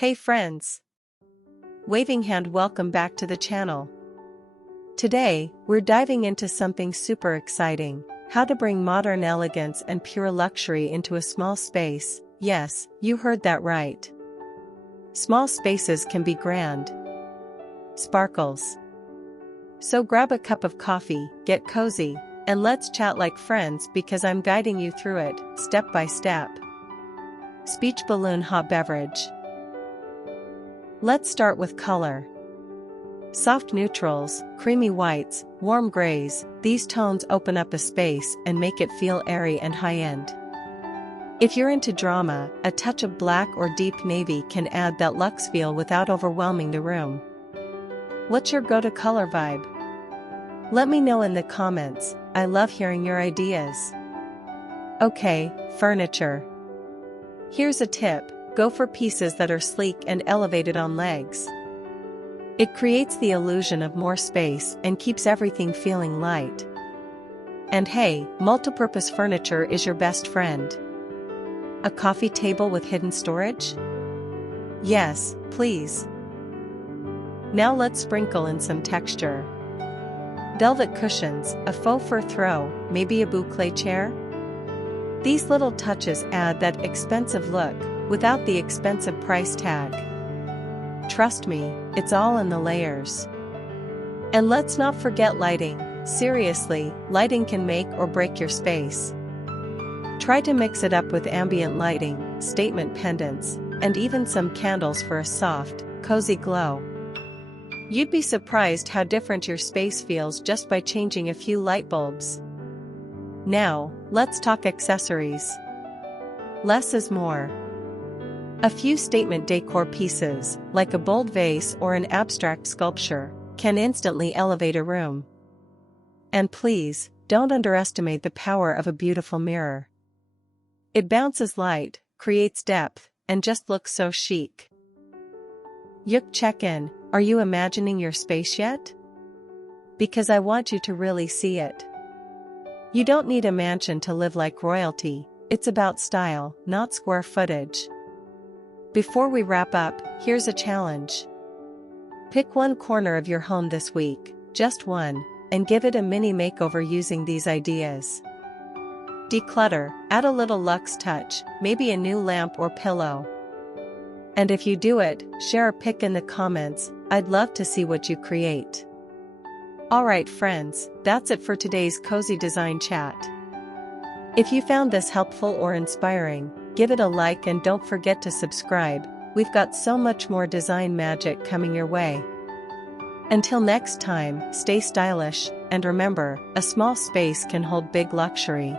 Hey friends! Waving hand, welcome back to the channel. Today, we're diving into something super exciting: how to bring modern elegance and pure luxury into a small space. Yes, you heard that right. Small spaces can be grand. Sparkles. So grab a cup of coffee, get cozy, and let's chat like friends because I'm guiding you through it, step by step. Speech balloon hot beverage. Let's start with color. Soft neutrals, creamy whites, warm grays, these tones open up a space and make it feel airy and high-end. If you're into drama, a touch of black or deep navy can add that luxe feel without overwhelming the room. What's your go-to color vibe? Let me know in the comments, I love hearing your ideas. Okay, furniture. Here's a tip: go for pieces that are sleek and elevated on legs. It creates the illusion of more space and keeps everything feeling light. And hey, multipurpose furniture is your best friend. A coffee table with hidden storage? Yes, please. Now let's sprinkle in some texture. Velvet cushions, a faux fur throw, maybe a boucle chair? These little touches add that expensive look, without the expensive price tag. Trust me, it's all in the layers. And let's not forget lighting. Seriously, lighting can make or break your space. Try to mix it up with ambient lighting, statement pendants, and even some candles for a soft, cozy glow. You'd be surprised how different your space feels just by changing a few light bulbs. Now, let's talk accessories. Less is more. A few statement decor pieces, like a bold vase or an abstract sculpture, can instantly elevate a room. And please, don't underestimate the power of a beautiful mirror. It bounces light, creates depth, and just looks so chic. Yuk, check in. Are you imagining your space yet? Because I want you to really see it. You don't need a mansion to live like royalty. It's about style, not square footage. Before we wrap up, here's a challenge. Pick one corner of your home this week, just one, and give it a mini makeover using these ideas. Declutter, add a little luxe touch, maybe a new lamp or pillow. And if you do it, share a pic in the comments. I'd love to see what you create. Alright friends, that's it for today's cozy design chat. If you found this helpful or inspiring, give it a like and don't forget to subscribe. We've got so much more design magic coming your way. Until next time, stay stylish, and remember, a small space can hold big luxury.